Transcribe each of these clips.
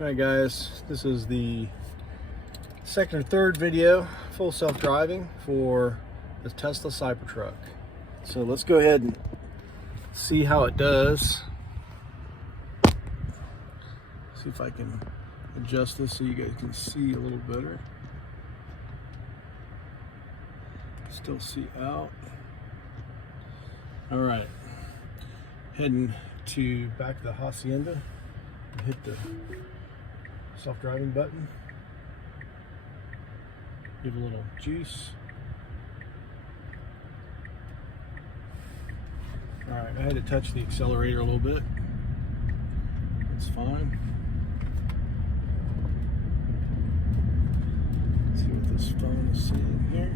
Alright guys, this is the second or third video, full self-driving for the Tesla Cybertruck. So let's go ahead and see how it does. See if I can adjust this so you guys can see a little better. Still see out. Alright, heading to back to the hacienda and hit the self-driving button. Give a little juice. Alright, I had to touch the accelerator a little bit. That's fine. Let's see what this phone is saying here.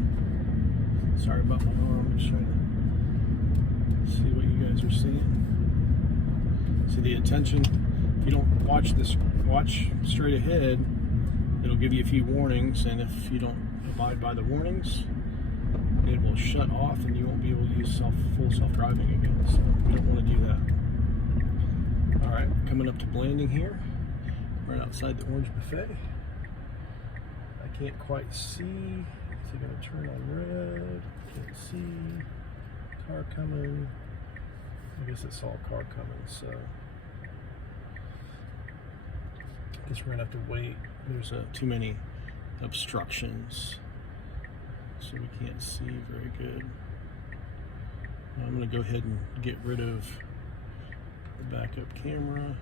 Sorry about my arm, I'm just trying to see what you guys are seeing. See the attention. If you don't watch straight ahead, it'll give you a few warnings, and if you don't abide by the warnings, it will shut off and you won't be able to use full self-driving again. So we don't want to do that. Alright, coming up to landing here, right outside the orange buffet. I can't quite see. Is it going to turn on red? Can't see. Car coming. I guess it's all car coming, so I guess we're gonna have to wait. There's too many obstructions, so we can't see very good. I'm gonna go ahead and get rid of the backup camera,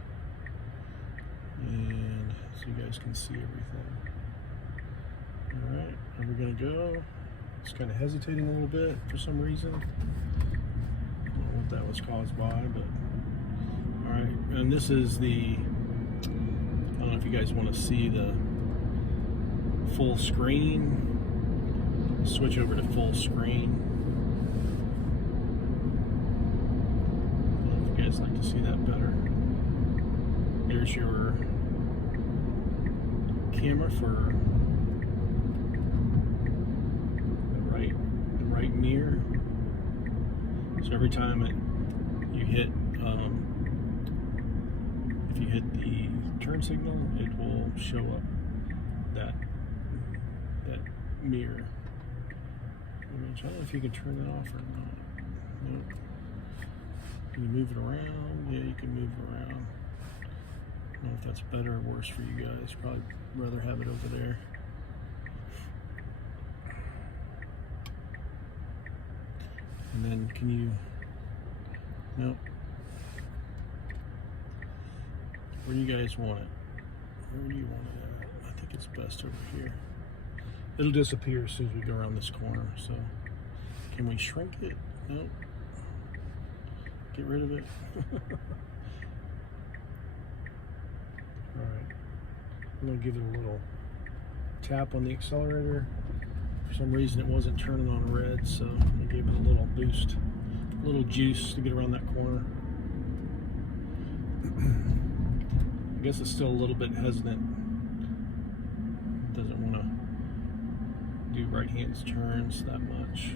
and so you guys can see everything. All right, and we're gonna go. It's kind of hesitating a little bit for some reason. I don't know what that was caused by, but all right. And this is the, I don't know if you guys want to see the full screen. Switch over to full screen. I don't know if you guys like to see that better. There's your camera for the right mirror. So every time you hit, if you hit the turn signal, it will show up that mirror. I don't know if you can turn that off or not. Nope. Can you move it around? Yeah, you can move it around. I don't know if that's better or worse for you guys. Probably rather have it over there. And then can you, nope. Where do you guys want it? Where do you want it at? I think it's best over here. It'll disappear as soon as we go around this corner, so. Can we shrink it? Nope. Get rid of it. Alright. I'm gonna give it a little tap on the accelerator. For some reason it wasn't turning on red, so I gave it a little boost, a little juice to get around that corner. I guess it's still a little bit hesitant. It doesn't want to do right-hand turns that much.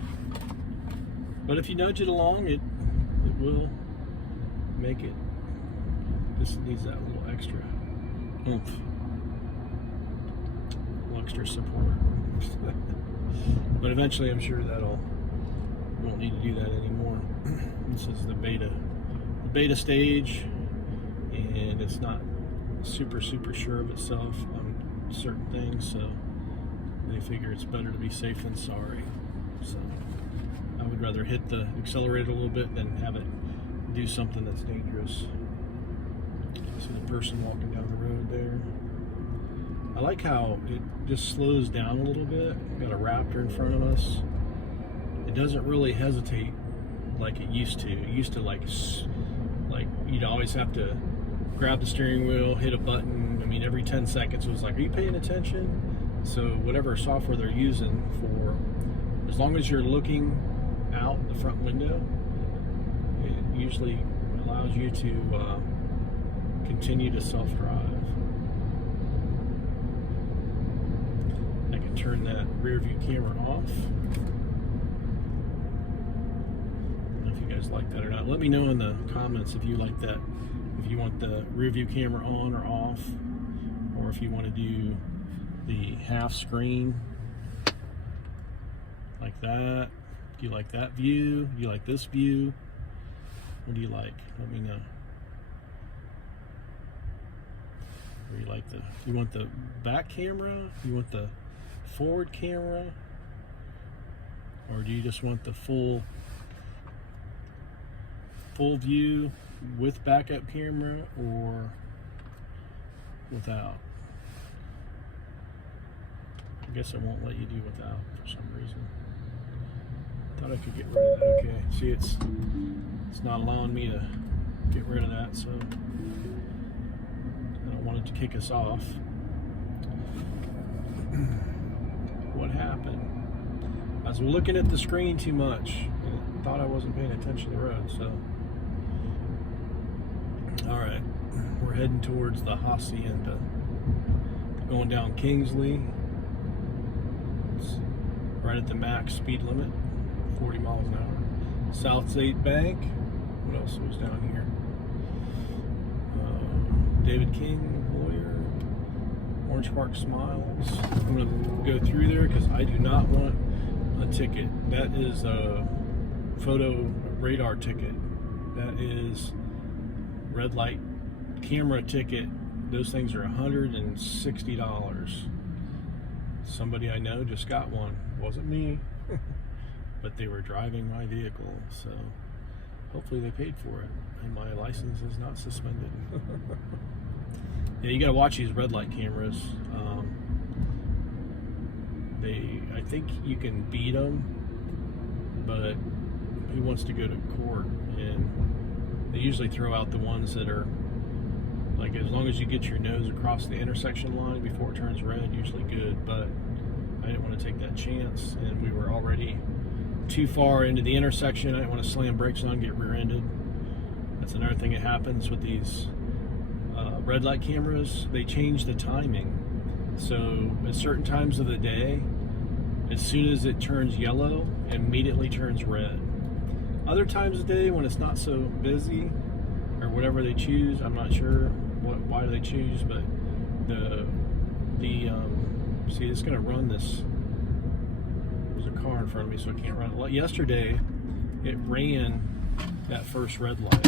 But if you nudge it along, it will make it. This needs that little extra oomph, a little extra support. But eventually I'm sure we won't need to do that anymore. This is the beta stage, and it's not super sure of itself on certain things, so they figure it's better to be safe than sorry. So I would rather hit the accelerator a little bit than have it do something that's dangerous. See the person walking down the road there. I like how it just slows down a little bit. We've got a Raptor in front of us. It doesn't really hesitate like it used to. It used to like you'd always have to grab the steering wheel, hit a button. I mean, every 10 seconds it was like, are you paying attention? So whatever software they're using for, as long as you're looking out the front window, it usually allows you to continue to self-drive. I can turn that rear view camera off. I don't know if you guys like that or not. Let me know in the comments if you like that, if you want the rear view camera on or off. if you want to do the half screen like that. Do you like that view? Do you like this view? What do you like? Let me know. Or you want the back camera? You want the forward camera? Or do you just want the full view with backup camera or without? I guess it won't let you do without for some reason. I thought I could get rid of that. Okay, see, it's not allowing me to get rid of that, so I don't want it to kick us off. What happened? I was looking at the screen too much and thought I wasn't paying attention to the road, so. Alright, we're heading towards the hacienda. Going down Kingsley. It's right at the max speed limit, 40 miles an hour. South State Bank. What else was down here? David King, lawyer. Orange Park Smiles. I'm going to go through there because I do not want a ticket. That is a photo radar ticket. That is red light camera ticket. Those things are $160. Somebody I know just got one. Wasn't me, but they were driving my vehicle, so hopefully they paid for it and my license is not suspended. Yeah, you gotta watch these red light cameras. I think you can beat them, but who wants to go to court? And they usually throw out the ones that are like, as long as you get your nose across the intersection line before it turns red, usually good. But I didn't want to take that chance, and we were already too far into the intersection. I didn't want to slam brakes on and get rear-ended. That's another thing that happens with these red light cameras. They change the timing. So at certain times of the day, as soon as it turns yellow, it immediately turns red. Other times of the day, when it's not so busy, or whatever they choose, I'm not sure why they choose, but see, it's going to run this. There's a car in front of me, so I can't run it. Yesterday, it ran that first red light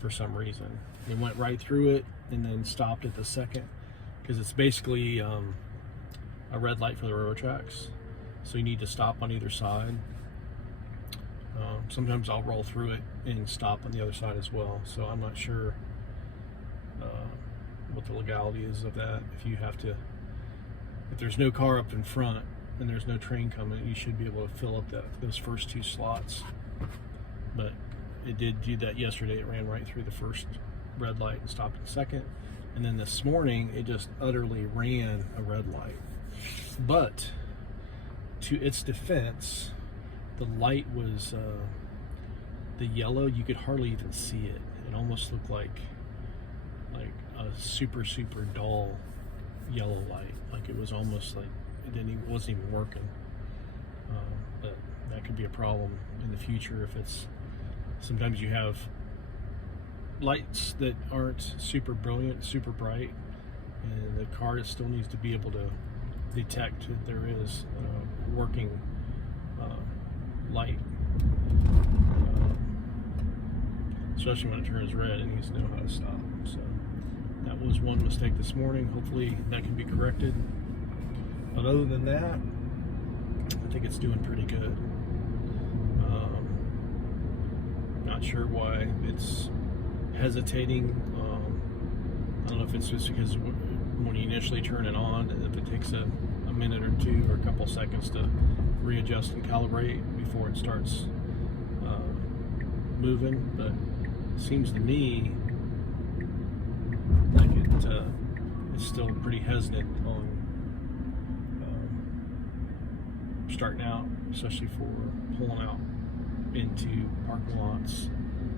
for some reason. It went right through it and then stopped at the second, because it's basically a red light for the railroad tracks. So you need to stop on either side. Sometimes I'll roll through it and stop on the other side as well. So I'm not sure what the legality is of that. If there's no car up in front and there's no train coming, you should be able to fill up those first two slots. But it did do that yesterday. It ran right through the first red light and stopped at the second. And then this morning, it just utterly ran a red light. But to its defense, the light was the yellow. You could hardly even see it. It almost looked like a super dull yellow light. Like it was almost like it wasn't even working. But that could be a problem in the future if it's. Sometimes you have lights that aren't super brilliant, super bright, and the car still needs to be able to detect that there is working light, especially when it turns red. It needs to know how to stop. So that was one mistake this morning. Hopefully that can be corrected. But other than that, I think it's doing pretty good. Not sure why it's hesitating. I don't know if it's just because when you initially turn it on, if it takes a minute or two or a couple seconds to readjust and calibrate before it starts moving. But it seems to me like it's still pretty hesitant on starting out, especially for pulling out into parking lots,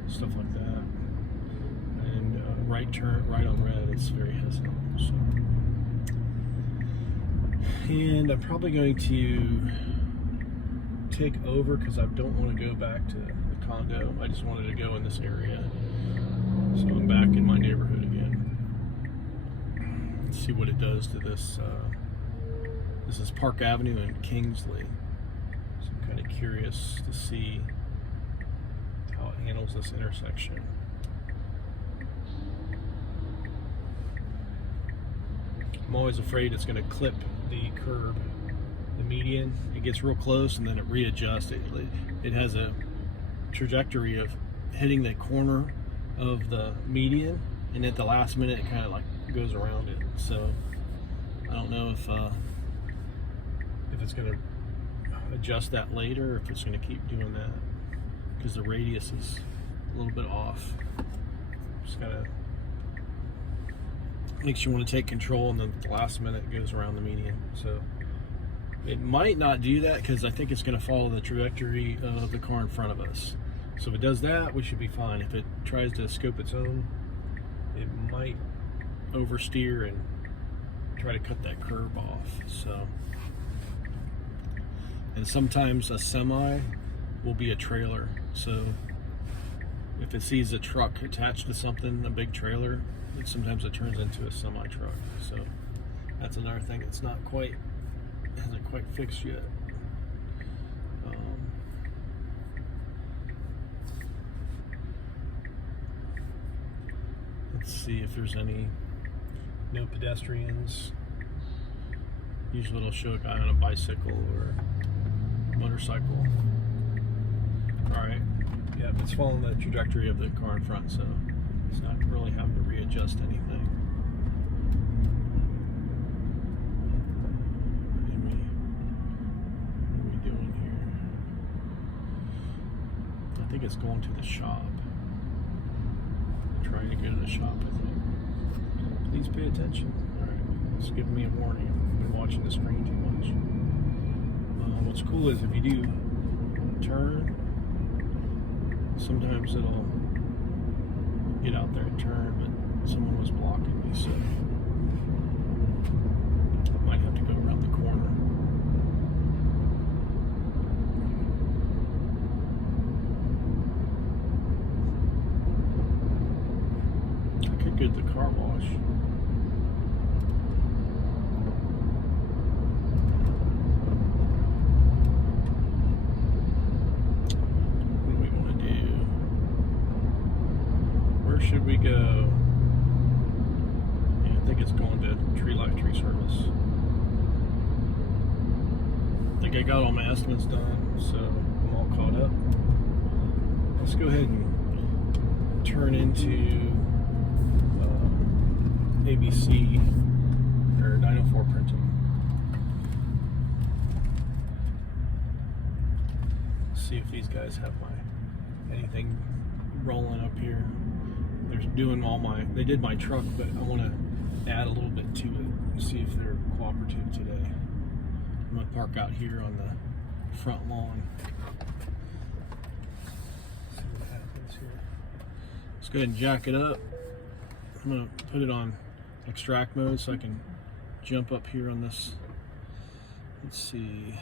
stuff like that. And right on red, it's very hesitant. So. And I'm probably going to take over because I don't want to go back to the condo. I just wanted to go in this area. So I'm back in my neighborhood again. Let's see what it does to this. This is Park Avenue in Kingsley. So I'm kind of curious to see how it handles this intersection. I'm always afraid it's going to clip the curb, the median. It gets real close and then it readjusts. It has a trajectory of hitting the corner of the median, and at the last minute it kind of like goes around it. So I don't know if it's going to adjust that later, or if it's going to keep doing that, because the radius is a little bit off. Just gotta makes you want to take control, and then at the last minute it goes around the median. So it might not do that because I think it's going to follow the trajectory of the car in front of us. So if it does that, we should be fine. If it tries to scope its own, it might oversteer and try to cut that curb off. So, and sometimes a semi will be a trailer. So if it sees a truck attached to something, a big trailer, sometimes it turns into a semi truck. So that's another thing. It's not quite, hasn't quite fixed yet. Let's see if there's no pedestrians. Usually it'll show a guy on a bicycle or motorcycle. Alright, yeah, it's following the trajectory of the car in front, so it's not really having to readjust anything. What are we doing here? I think it's going to the shop. Trying to go to the shop, I think. Please pay attention. Alright, it's giving me a warning. I've been watching the screen too much. What's cool is if you do turn, sometimes it'll get out there and turn, but someone was blocking me, so I might have to go around the corner. I could get the car wash. What do we want to do? Where should we go? Yeah, I think it's going to Tree Service. I think I got all my estimates done, so I'm all caught up. Let's go ahead and turn into ABC or 904 printing. See if these guys have anything rolling up here. They're doing they did my truck, but I want to add a little bit to it and see if they're cooperative today. I'm going to park out here on the front lawn. See what happens here. Let's go ahead and jack it up. I'm going to put it on extract mode so I can jump up here on this. Let's see.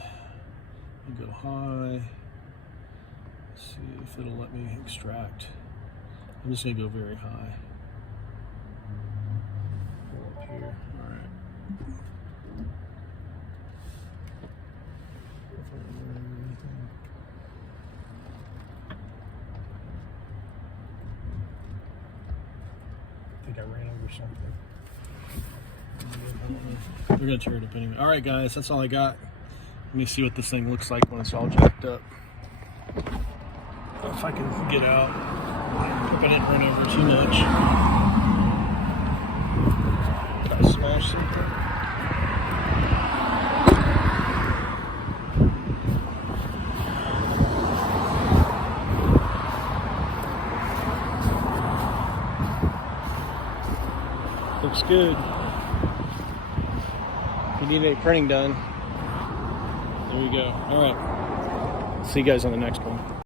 I'll go high. Let's see if it'll let me extract. I'm just going to go very high. Pull up here. Alright. I think I ran over something. We're going to turn it up anyway. Alright guys, that's all I got. Let me see what this thing looks like when it's all jacked up. If I can get out. Hope I didn't run over too much. Did I smash something? Looks good. If you need any printing done, there you go. Alright. See you guys on the next one.